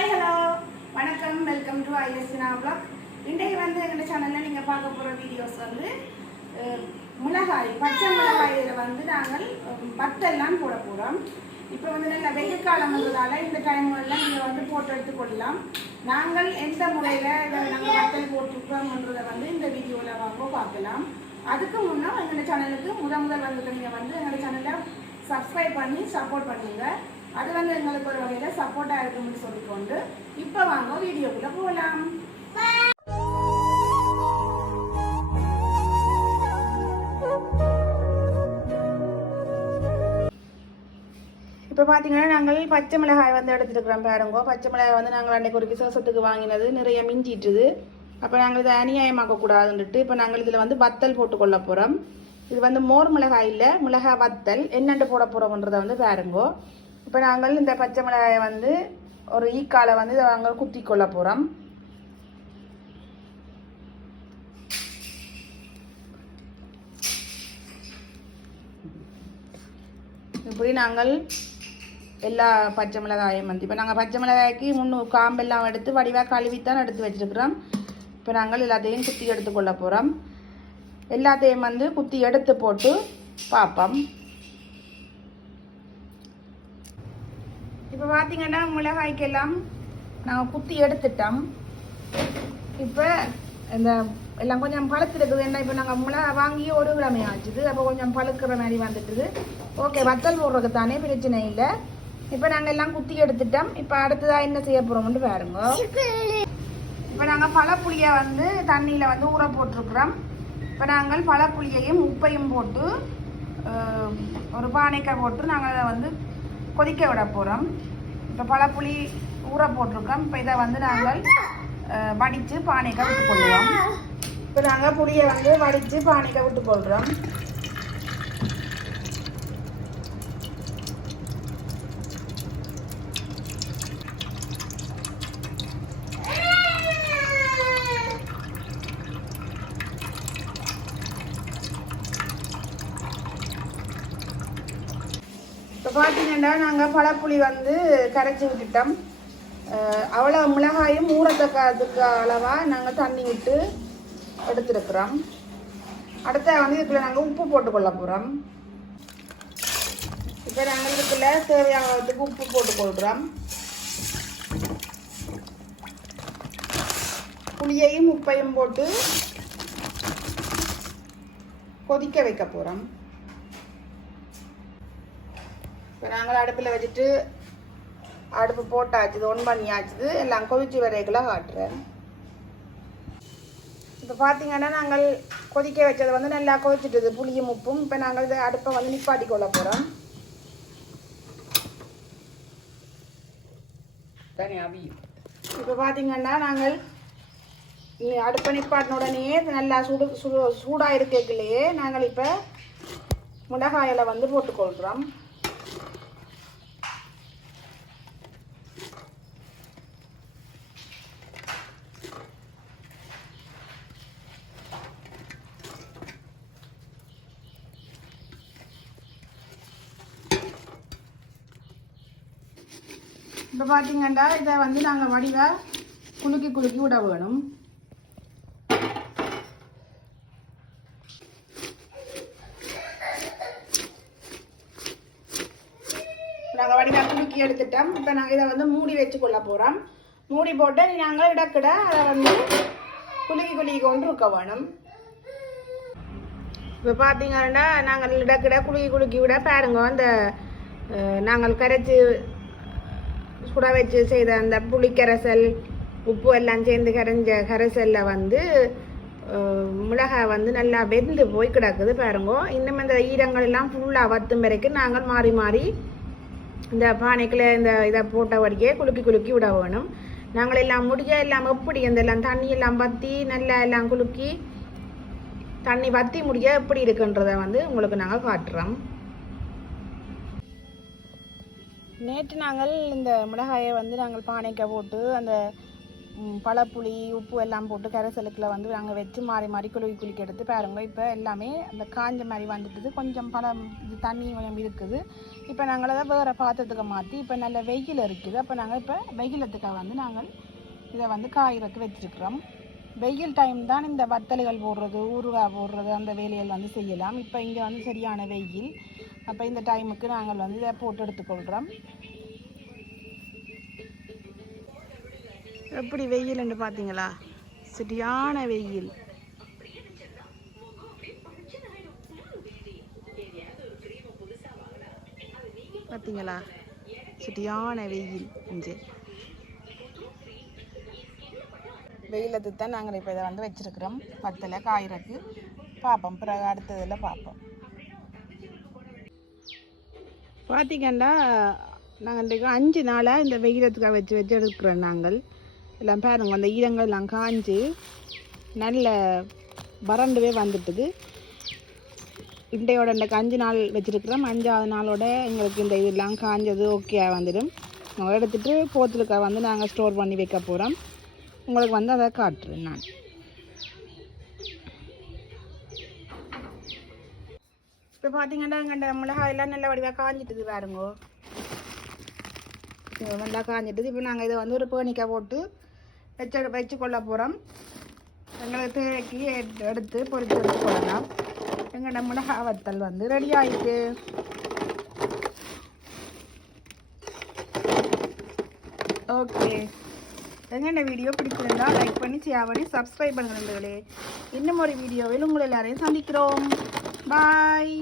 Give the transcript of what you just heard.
Hi hello வணக்கம் welcome to ஐஎஸ்னா vlog. இன்றைக்கு வந்து எங்கள் சேனலில் நீங்கள் பார்க்க போகிற வீடியோஸ் வந்து மிளகாய் பச்சை மிளகாயில் வந்து நாங்கள் வத்தல்லாம் போட போகிறோம். இப்போ வந்து நல்ல வெயில் காலங்கிறதால இந்த டைம்லாம் நீங்கள் வந்து போட்டு எடுத்துக்கொள்ளலாம். நாங்கள் எந்த முறையில் நாங்கள் வத்தல் போட்டுருக்கோம்ன்றதை வந்து இந்த வீடியோவில் வாங்க பார்க்கலாம். அதுக்கு முன்னே எங்கள் சேனலுக்கு முதல் வந்து நீங்கள் வந்து எங்கள் சேனலை சப்ஸ்கிரைப் பண்ணி சப்போர்ட் பண்ணுங்க. அது வந்து எங்களுக்கு ஒரு வகையில் சப்போர்ட்டாக இருக்கும்னு சொல்லிக்கொண்டு இப்போ வாங்க வீடியோக்குள்ளே போகலாம். இப்போ பார்த்தீங்கன்னா நாங்கள் பச்சை மிளகாய் வந்து எடுத்துருக்குறோம் பாருங்க. பச்சை மிளகாய் வந்து நாங்கள் அன்றைக்கு ஒரு விசேஷத்துக்கு வாங்கினது நிறைய மிஞ்சிட்டுது. அப்போ நாங்கள் இதை அநியாயமாக்கக்கூடாதுன்னுட்டு இப்போ நாங்கள் இதில் வந்து வத்தல் போட்டுக்கொள்ள போகிறோம். இது வந்து மோர் மிளகாய் இல்லை, மிளகாய் வத்தல் என்னென்று போட போகிறோம்ன்றதை வந்து பாருங்கோ. இப்போ நாங்கள் இந்த பச்சை மிளகாயை வந்து ஒரு ஈக்காலை வந்து இதை நாங்கள் குத்தி கொள்ள போகிறோம். இப்படி நாங்கள் எல்லா பச்சை மிளகாயும் வந்து இப்போ நாங்கள் பச்சை மிளகாய்க்கு காம்பெல்லாம் எடுத்து வடிவாக கழுவித்தான் எடுத்து வச்சுருக்குறோம். இப்போ நாங்கள் எல்லாத்தையும் குத்தி எடுத்துக்கொள்ள போகிறோம். எல்லாத்தையும் வந்து குத்தி எடுத்து போட்டு பார்ப்போம். இப்போ பார்த்தீங்கன்னா மிளகாய்க்கெல்லாம் நாங்கள் குத்தி எடுத்துட்டோம். இப்போ இந்த எல்லாம் கொஞ்சம் பழுத்துருக்குது. என்ன இப்போ நாங்கள் மிளகாய் வாங்கி ஒரு கிழமை ஆச்சுது. அப்போ கொஞ்சம் பழுக்கிற மாதிரி வந்துட்டுது. ஓகே, வத்தல் போடுறதுக்கு தானே பிரச்சனை இல்லை. இப்போ நாங்கள் எல்லாம் குத்தி எடுத்துட்டோம். இப்போ அடுத்ததாக என்ன செய்ய போகிறோம்னு பாருங்க. இப்போ நாங்கள் பழப்புளியை வந்து தண்ணியில் வந்து ஊற போட்டிருக்கிறோம். இப்போ நாங்கள் பழப்புளியையும் உப்பையும் போட்டு ஒரு பானைக்காய் போட்டு நாங்கள் அதை வந்து கொதிக்க விட போகிறோம். இப்போ பழப்புளி ஊற போட்டிருக்கோம். இப்போ இதை வந்து நாங்கள் வடித்து பானைக்காய் விட்டு கொள்ளுவோம். இப்போ நாங்கள் புளியை வந்து வடித்து பானைக்காய் விட்டு கொள்கிறோம். இப்போ பார்த்தீங்கன்னா நாங்கள் பழப்புளி வந்து கரைச்சி விட்டுட்டோம். அவ்வளோ மிளகாயும் ஊறத்தக்காதுக்கு அளவாக நாங்கள் தண்ணி விட்டு எடுத்துருக்குறோம். அடுத்த வந்து இதுக்குள்ள நாங்கள் உப்பு போட்டுக்கொள்ள போகிறோம். இப்போ நாங்கள் இதுக்குள்ள தேவையானதுக்கு உப்பு போட்டுக்கொள்கிறோம். புளியையும் உப்பையும் போட்டு கொதிக்க வைக்க போகிறோம். இப்போ நாங்கள் அடுப்பில் வச்சுட்டு அடுப்பு போட்டாச்சுது, ஒன் பண்ணியாச்சுது, எல்லாம் கொதிச்சு வரைக்குள்ள காட்டுறேன். இப்போ பார்த்தீங்கன்னா நாங்கள் கொதிக்க வச்சதை வந்து நல்லா கொதிச்சுட்டுது புளியும் உப்பும். இப்போ நாங்கள் இதை அடுப்பை வந்து நிப்பாட்டி கொள்ள போகிறோம். இப்போ பார்த்தீங்கன்னா நாங்கள் அடுப்பை நிப்பாட்டின உடனே நல்லா சூடாக இருக்கலையே நாங்கள் இப்போ மிளகாயில் வந்து போட்டுக்கொள்கிறோம். இப்போ பார்த்தீங்கன்னா இதை வந்து நாங்கள் வடிவாக குலுக்கி விட வேணும். நாங்கள் வடிவாக குலுக்கி எடுத்துட்டோம். இப்போ நாங்கள் இதை வந்து மூடி வச்சு கொள்ள போகிறோம். மூடி போட்டு நாங்கள் இடக்கிட அதை வந்து குலுக்கி கொண்டு இருக்க வேணும். இப்போ பார்த்தீங்கன்னா நாங்கள் இடக்கிட குலுக்கி விட பாருங்க. அந்த நாங்கள் கரைச்சி சுட வச்சு செய்த அந்த புளிக்கரைசல் உப்பு எல்லாம் சேர்ந்து கரைஞ்ச கரைசலில் வந்து மிளகாய் வந்து நல்லா வெந்து போய் கிடக்குது பாருங்க. இன்னும் இந்த ஈரங்கள் எல்லாம் ஃபுல்லாக வத்தும் வரைக்கும் நாங்கள் மாறி மாறி இந்த பானைக்குள்ள இந்த இதை போட்டபடியே குலுக்கி விட வேணும். நாங்கள் எல்லாம் முடிய எல்லாம் எப்படி அந்த எல்லாம் தண்ணி எல்லாம் வற்றி நல்லா எல்லாம் குலுக்கி தண்ணி வற்றி முடிய எப்படி இருக்குன்றதை வந்து உங்களுக்கு நாங்கள் காட்டுறோம். நேற்று நாங்கள் இந்த மிளகாயை வந்து நாங்கள் பானைக்காய் போட்டு அந்த பழப்புளி உப்பு எல்லாம் போட்டு கரைசலுக்கில் வந்து நாங்கள் வச்சு மாறி மாறி குலுக்கி எடுத்து பாருங்க. இப்போ எல்லாமே அந்த காஞ்ச மாதிரி வந்துட்டுது. கொஞ்சம் பழம் தண்ணி கொஞ்சம் இருக்குது. இப்போ நாங்கள் அதை வேறு பாத்திரத்துக்கு மாற்றி இப்போ நல்ல வெயில் இருக்குது. அப்போ நாங்கள் இப்போ வெயிலத்துக்காக வந்து நாங்கள் இதை வந்து காய்கறக்கு வச்சுருக்குறோம். வெயில் டைம் தான் இந்த வத்தல்கள் போடுறது ஊறுகாய் போடுறது அந்த வேலைகள் வந்து செய்யலாம். இப்போ இங்கே வந்து சரியான வெயில். அப்போ இந்த டைமுக்கு நாங்கள் வந்து இதை போட்டு எடுத்துக்கொள்கிறோம். எப்படி வெயில்னு பார்த்தீங்களா? சரியான வெயில். பார்த்தீங்களா? சரியான வெயில். இங்கே வெயிலத்து தான் நாங்கள் இப்போ இதை வந்து வச்சுருக்குறோம். வத்தலை காய்கறக்கு பார்ப்போம். பிறகு அடுத்ததில் பார்ப்போம். பார்த்திங்கன்னா நாங்கள் இன்றைக்கு 5 நாளாக இந்த வெயிலத்துக்காக வச்சு எடுக்கிறோம். நாங்கள் எல்லாம் பாருங்க அந்த ஈரங்கள் எல்லாம் காஞ்சி நல்ல வறண்டுவே வந்துட்டுது. இன்றையோட இன்றைக்கு 5 நாள் வச்சுருக்கிறோம். 5ஆவது நாளோட எங்களுக்கு இந்த இதெல்லாம் காஞ்சது ஓகேயாக வந்துடும். நாங்கள் எடுத்துகிட்டு போத்துலுக்காக வந்து நாங்கள் ஸ்டோர் பண்ணி வைக்க போகிறோம். உங்களுக்கு வந்து அதை காட்டுறேன் நான். இப்போ பார்த்தீங்கன்னா எங்கள் மிளகாய் எல்லாம் நல்ல வடிவாக காஞ்சிட்டுது பாருங்கோ. நல்லா காஞ்சிட்டுது. இப்போ நாங்கள் இதை வந்து ஒரு பேணிக்காய் போட்டு வச்சு கொள்ள போகிறோம். எங்களுக்கு தேவைக்கு எடுத்து பொரிச்சு எடுத்துக்கொள்ளலாம். எங்களோட மிளகாய் வத்தல் வந்து ரெடி ஆகிட்டு. ஓகே, எங்களோட வீடியோ பிடிச்சிருந்தா லைக் பண்ணி ஷேர் பண்ணி சப்ஸ்கிரைப் பண்ணுங்க நண்பர்களே. இன்னும் ஒரு வீடியோவில் உங்களை எல்லாரையும் சந்திக்கிறோம். பாய்.